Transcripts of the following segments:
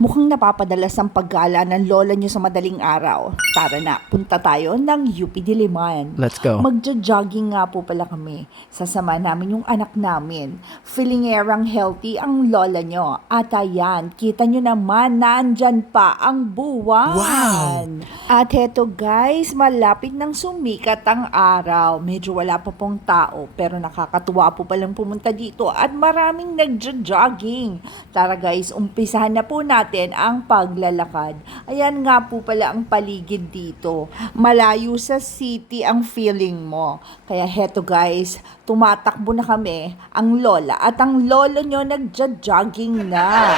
Mukhang napapadalas ang paggala ng lola niyo sa madaling araw. Tara na, punta tayo ng UP Diliman. Let's go. Magja-jogging nga po pala kami. Sasama namin yung anak namin. Feeling erang healthy ang lola niyo. At ayan, kita niyo naman, nandyan pa ang buwan. Wow! At heto guys, malapit nang sumikat ang araw. Medyo wala pa pong tao, pero nakakatuwa po palang pumunta dito at maraming nagja-jogging. Tara guys, umpisahan na po natin ang paglalakad. Ayan nga po pala ang paligid dito. Malayo sa city ang feeling mo. Kaya heto guys, tumatakbo na kami, ang lola at ang lolo nyo nagja-jogging na.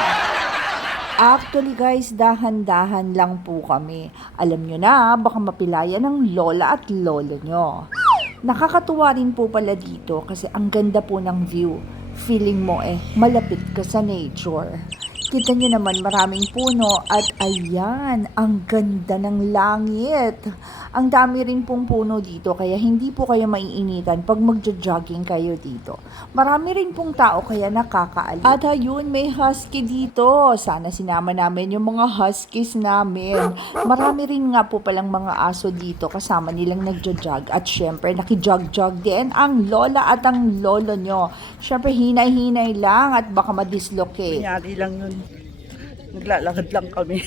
Actually guys, dahan-dahan lang po kami. Alam nyo na, baka mapilaya ng lola at lolo nyo. Nakakatuwa rin po pala dito kasi ang ganda po ng view. Feeling mo malapit ka sa nature. Kita nyo naman maraming puno at ayan, ang ganda ng langit. Ang dami rin pong puno dito kaya hindi po kayo maiinitan pag magja-jogging kayo dito. Marami rin pong tao kaya nakakaalis. At ayun, may husky dito. Sana sinama namin yung mga huskies namin. Marami rin nga po palang mga aso dito kasama nilang nagja-jog. At syempre, nakijog-jog din ang lola at ang lolo nyo. Syempre, hinay-hinay lang at baka madislocate. Kunyari lang yun. Naglalakad lang kami.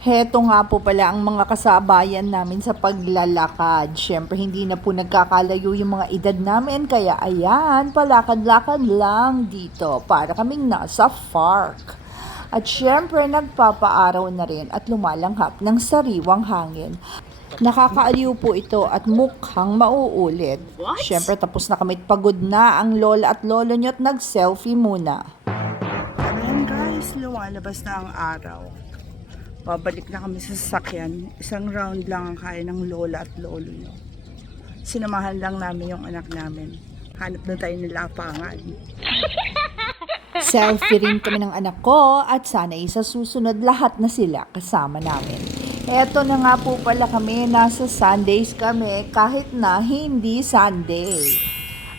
Heto nga po pala ang mga kasabayan namin sa paglalakad. Siyempre, hindi na po nagkakalayo yung mga edad namin. Kaya ayan, palakad-lakad lang dito para kaming nasa park. At siyempre, nagpapaaraw na rin at lumalanghap ng sariwang hangin. Nakakaaliw po ito at mukhang mauulit. Siyempre, tapos na kami at pagod na ang lola at lolo nyo at nag-selfie muna. Ayan guys, lumalabas na ang araw. Babalik na kami sa sasakyan. Isang round lang ang kaya ng lola at lolo nyo. Sinamahan lang namin yung anak namin. Hanap na tayo ng lapangan. Selfie rin kami ng anak ko at sana'y sa susunod lahat na sila kasama namin. Eto na nga po pala kami, nasa Sundays kami kahit na hindi Sunday.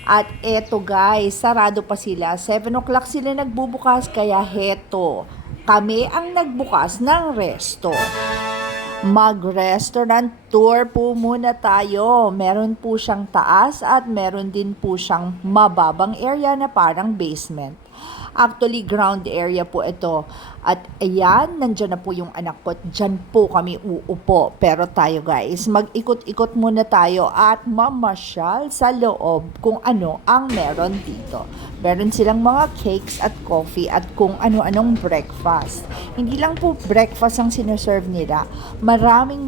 At eto guys, sarado pa sila. 7 o'clock sila nagbubukas kaya heto, kami ang nagbukas ng resto. Mag-restaurant tour po muna tayo. Meron po siyang taas at meron din po siyang mababang area na parang basement. Actually, ground area po ito. At ayan, nandyan na po yung anak ko. Dyan po kami uupo. Pero tayo guys, mag-ikot-ikot muna tayo at mamasyal sa loob kung ano ang meron dito. Meron silang mga cakes at coffee at kung ano-anong breakfast. Hindi lang po breakfast ang sineserve nila. Marami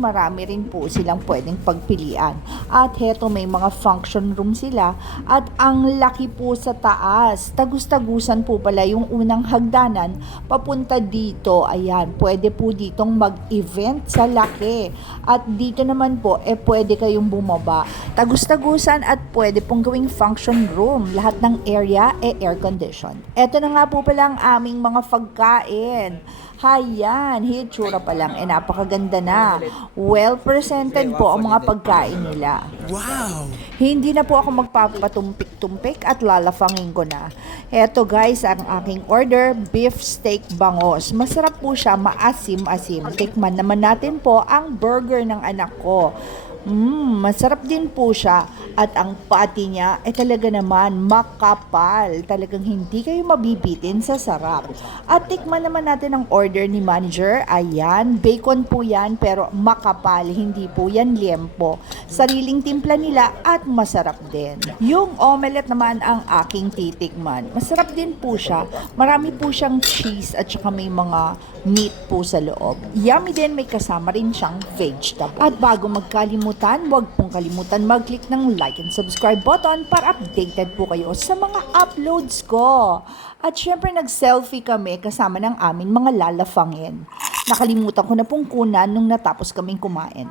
rin po silang pwedeng pagpilian. At heto, may mga function room sila. At ang laki po sa taas. Tagus-tagusan po pala yung unang hagdanan papunta dito. Ayan, pwede po ditong mag-event sa laki. At dito naman po, pwede kayong bumaba. Tagus-tagusan at pwede pong gawing function room. Lahat ng area air condition. Ito na nga po pala ang aming mga pagkain. Hayan, hitsura pa lang. Napakaganda na. Well presented po ang mga pagkain nila. Wow! Hindi na po ako magpapatumpik-tumpik at lalafangin ko na. Eto guys, ang aking order, beef steak bangos. Masarap po siya, maasim-asim. Tikman naman natin po ang burger ng anak ko. Masarap din po siya. At ang patty niya talaga naman makapal. Talagang hindi kayo mabibitin sa sarap. At tikman naman natin ang order ni manager. Ayan, bacon po yan pero makapal. Hindi po yan liempo. Sariling timpla nila at masarap din. Yung omelette naman ang aking titikman. Masarap din po siya. Marami po siyang cheese at saka may mga meat po sa loob. Yummy din, may kasama rin siyang vegetable. At bago magkalimutan, huwag pong kalimutan mag-click ng like and subscribe button para updated po kayo sa mga uploads ko. At syempre nag-selfie kami kasama ng amin mga lalafangin. Nakalimutan ko na pong kunan nung natapos kaming kumain.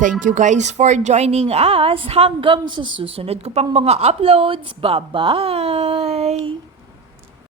Thank you guys for joining us. Hanggang sa susunod ko pang mga uploads. Bye-bye!